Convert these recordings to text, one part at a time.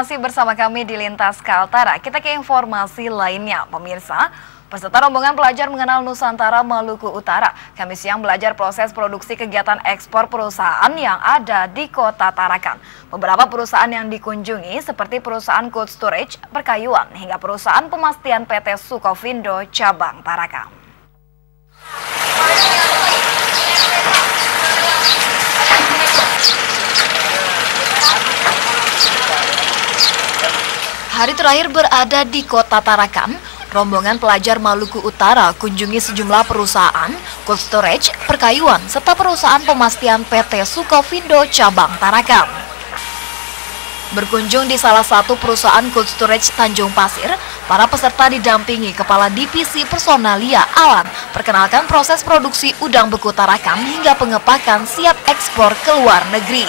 masih bersama kami di Lintas Kaltara. Kita ke informasi lainnya, pemirsa. Peserta rombongan pelajar mengenal Nusantara Maluku Utara Kamis siang belajar proses produksi kegiatan ekspor perusahaan yang ada di Kota Tarakan. Beberapa perusahaan yang dikunjungi seperti perusahaan Cold Storage, Perkayuan, hingga perusahaan pemastian PT Sukovindo Cabang Tarakan. Hari terakhir berada di Kota Tarakan, rombongan pelajar Maluku Utara kunjungi sejumlah perusahaan, cold storage, perkayuan, serta perusahaan pemastian PT Sukovindo Cabang Tarakan. Berkunjung di salah satu perusahaan cold storage Tanjung Pasir, para peserta didampingi Kepala Divisi Personalia Alan, perkenalkan proses produksi udang beku Tarakan hingga pengepakan siap ekspor ke luar negeri.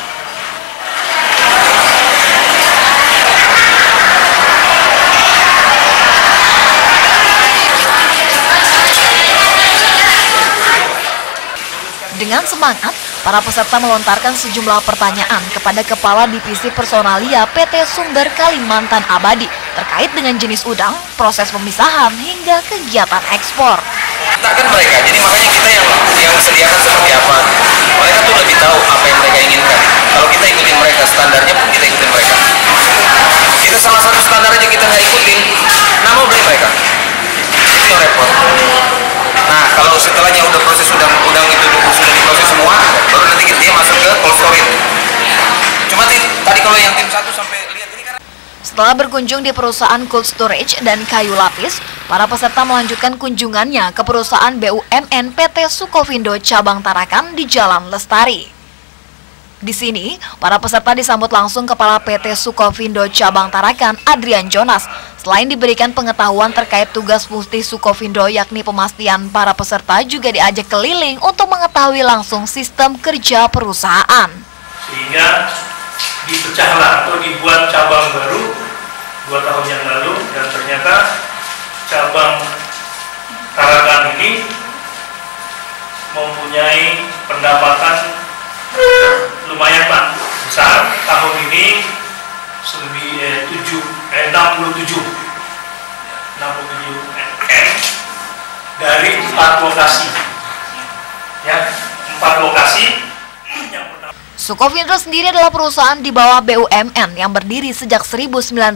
Dengan semangat, para peserta melontarkan sejumlah pertanyaan kepada Kepala Divisi Personalia PT Sumber Kalimantan Abadi terkait dengan jenis udang, proses pemisahan, hingga kegiatan ekspor. Kita kan mereka, jadi makanya kita yang sediakan seperti apa. Mereka tuh lebih tahu apa yang mereka inginkan. Kalau kita ikutin mereka, standarnya pun kita ikutin mereka. Kita salah satu standar aja kita nggak ikutin, nah mau beli mereka. Itu yang repot. Nah, kalau setelahnya udah proses udang itu sudah diproses semua, baru nanti dia masuk ke cold storage. Cuma tadi kalau yang tim 1 sampai lihat ini kan. Setelah berkunjung di perusahaan cold storage dan kayu lapis, para peserta melanjutkan kunjungannya ke perusahaan BUMN PT Sukovindo Cabang Tarakan di Jalan Lestari. Di sini, para peserta disambut langsung Kepala PT Sukovindo Cabang Tarakan, Adrian Jonas. Selain diberikan pengetahuan terkait tugas fungsi Sukovindo, yakni pemastian, para peserta juga diajak keliling untuk mengetahui langsung sistem kerja perusahaan. Sehingga dipecahlah atau dibuat cabang baru 2 tahun yang lalu, dan ternyata cabang Tarakan ini mempunyai pendapatan lumayan Pak, besar. Tahun ini 67 M dari 4 lokasi. Ya, 4 lokasi. Sukovindo sendiri adalah perusahaan di bawah BUMN yang berdiri sejak 1956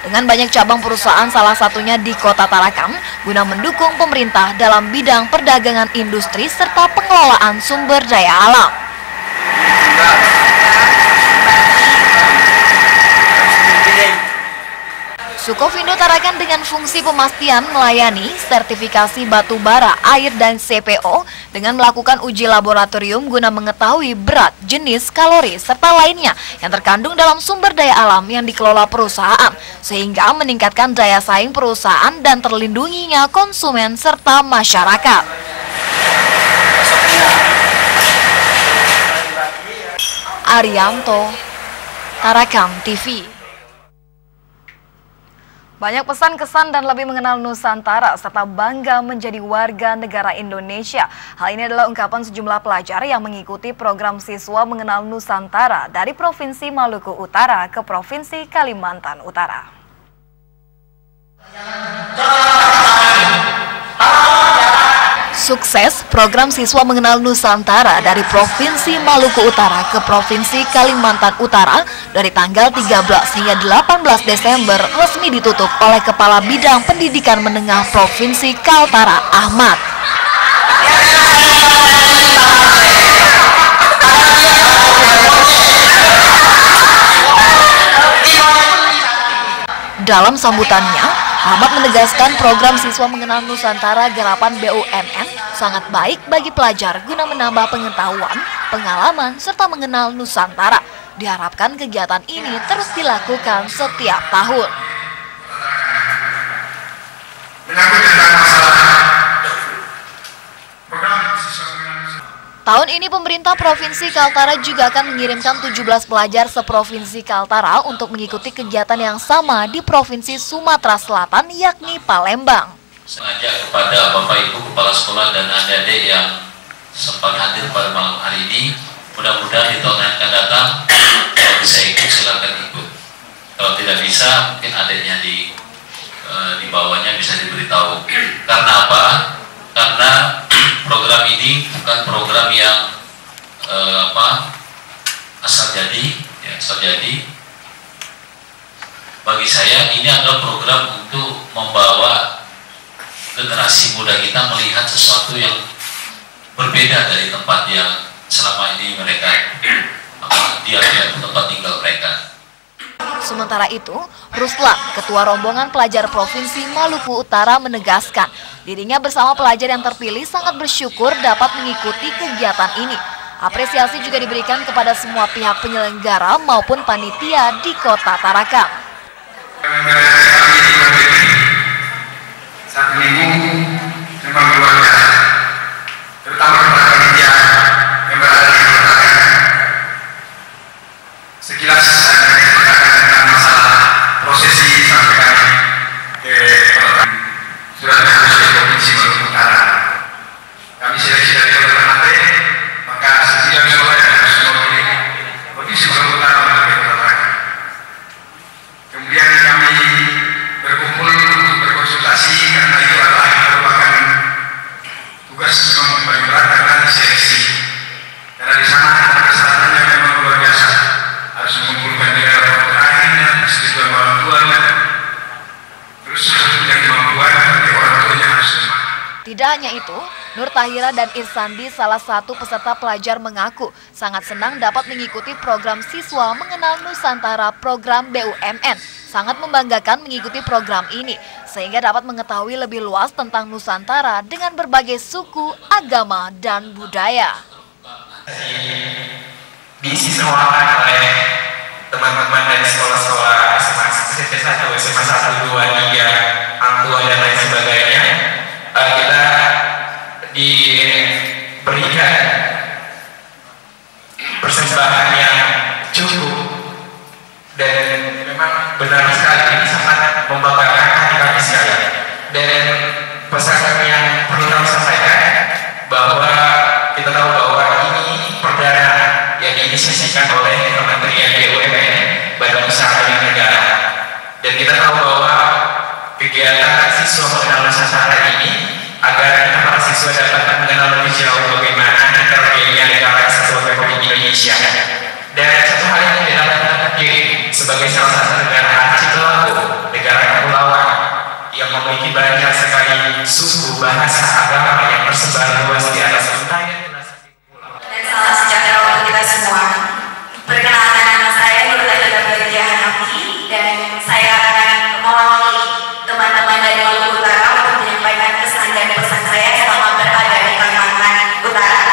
dengan banyak cabang perusahaan, salah satunya di Kota Tarakan, guna mendukung pemerintah dalam bidang perdagangan industri serta pengelolaan sumber daya alam. Sukovindo Tarakan dengan fungsi pemastian melayani sertifikasi batu bara, air, dan CPO dengan melakukan uji laboratorium guna mengetahui berat, jenis, kalori, serta lainnya yang terkandung dalam sumber daya alam yang dikelola perusahaan, sehingga meningkatkan daya saing perusahaan dan terlindunginya konsumen serta masyarakat. Arianto, Tarakan TV. Banyak pesan, kesan, dan lebih mengenal Nusantara serta bangga menjadi warga negara Indonesia. Hal ini adalah ungkapan sejumlah pelajar yang mengikuti program siswa mengenal Nusantara dari Provinsi Maluku Utara ke Provinsi Kalimantan Utara. Sukses program siswa mengenal Nusantara dari Provinsi Maluku Utara ke Provinsi Kalimantan Utara dari tanggal 13 hingga 18 Desember resmi ditutup oleh Kepala Bidang Pendidikan Menengah Provinsi Kaltara, Ahmad. Dalam sambutannya, Ahmad menegaskan program siswa mengenal Nusantara garapan BUMN sangat baik bagi pelajar guna menambah pengetahuan, pengalaman, serta mengenal Nusantara. Diharapkan kegiatan ini terus dilakukan setiap tahun. Tahun ini pemerintah Provinsi Kaltara juga akan mengirimkan 17 pelajar seprovinsi Kaltara untuk mengikuti kegiatan yang sama di Provinsi Sumatera Selatan, yakni Palembang. Mengajak kepada Bapak Ibu Kepala Sekolah dan adik-adik yang sempat hadir pada malam hari ini, mudah-mudahan di tahun yang akan datang bisa ikut silakan ikut. Kalau tidak bisa, mungkin adiknya di bawahnya bisa diberitahu. Karena apa? Karena program ini bukan program yang asal jadi, ya, asal jadi. Bagi saya ini adalah program untuk membawa generasi muda kita melihat sesuatu yang berbeda dari tempat yang selama ini mereka diam tempat tinggal mereka. Sementara itu, Ruslan, Ketua Rombongan Pelajar Provinsi Maluku Utara menegaskan dirinya bersama pelajar yang terpilih sangat bersyukur dapat mengikuti kegiatan ini. Apresiasi juga diberikan kepada semua pihak penyelenggara maupun panitia di Kota Tarakan. Satu minggu memang luar biasa, terutama kepada panitia yang berada di Kota Tarakan. Sekilas tentang masalah prosesi sampai kami ke Kota sudah terus di Provinsi Maluku Utara. Kami seleksi dari Kota Ternate, maka setiap sekolah yang harus mewakili Provinsi Maluku Utara melalui Kota Tarakan. Kemudian kami berkumpul untuk berkonsultasi karena itu adalah merupakan tugas yang paling berat karena seleksi. Karena di sana persyaratannya memang luar biasa, harus mengumpulkan negara terakhirnya, persetujuan orang tuanya, terus harus punya kemampuan nanti orang tuanya harus semangat. Tidak hanya itu, Nur Tahira dan Irsandi, salah satu peserta pelajar, mengaku sangat senang dapat mengikuti program siswa mengenal Nusantara program BUMN. Sangat membanggakan mengikuti program ini, sehingga dapat mengetahui lebih luas tentang Nusantara dengan berbagai suku, agama, dan budaya. Disiswakan oleh teman-teman dari sekolah-sekolah SMA 1, SMA 1, 2, 3, Hang Tua dan lain sebagainya. Kita diberikan persembahan yang cukup dan memang benar sekali ini sangat membanggakan hati kami sekali. Dan pesan yang perlu kami sampaikan bahwa kita tahu bahwa ini perdana yang diinisiasikan oleh Kementerian BUMN, Badan Usaha Milik Negara. Dan kita tahu bahwa kegiatan siswa mengenal Nusantara ini agar kita para siswa dapat mengenal lebih jauh bagaimana heterogennya negara Kesatuan Republik Indonesia. Dan satu hal yang tidak dapat kita pungkiri, sebagai salah satu negara archipelago, negara kepulauan yang memiliki banyak sekali suku, bahasa, agama yang tersebar luas di atas wilayah dan salam sejahtera untuk kita semua. Perkenalkan, nama saya Nur Tahira Badia Hanafi dan saya akan mewakili teman-teman dari Maluku Utara untuk menyampaikan pesan dan pesan saya selama berada di Kalimantan Utara.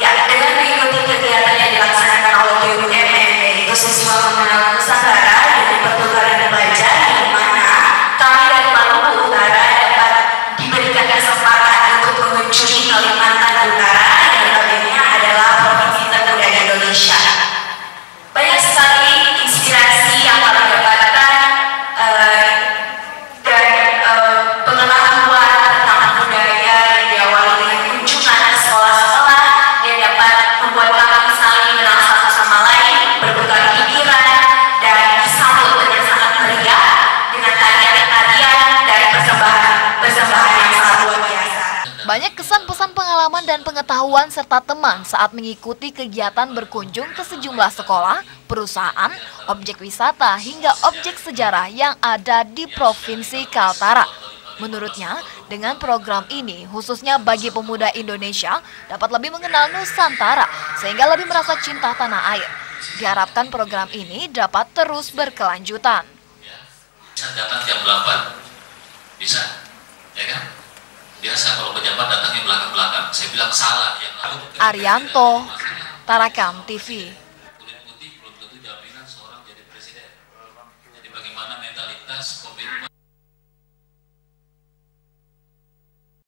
Ya, dengan mengikuti kegiatan yang dilaksanakan oleh BUMN, yaitu siswa mengenal Nusantara dengan pertukaran pelajar, di mana kami dari Maluku Utara dapat diberikan kesempatan untuk mengunjungi Kalimantan Utara yang notabene adalah provinsi termuda di Indonesia. Banyak sekali inspirasi yang kami dapatkan dan pengetahuan tentang budaya yang diawali dengan kunjungan ke sekolah-sekolah yang dapat membuat kami saling mengenal satu sama lain, bertukar pikiran, dan disambut dengan sangat meriah dengan tarian-tarian dan persembahan yang sangat luar biasa. Banyak kesan-pesan pengalaman dan pengetahuan serta teman saat mengikuti kegiatan berkunjung ke sejumlah sekolah, perusahaan, objek wisata, hingga objek sejarah yang ada di Provinsi Kaltara. Menurutnya, dengan program ini, khususnya bagi pemuda Indonesia, dapat lebih mengenal Nusantara, sehingga lebih merasa cinta tanah air. Diharapkan program ini dapat terus berkelanjutan. Bisa datang jam 8, bisa, ya kan? Biasa kalau pejabat datangnya belakang-belakang, saya bilang salah. Yang Arianto, Tarakan TV.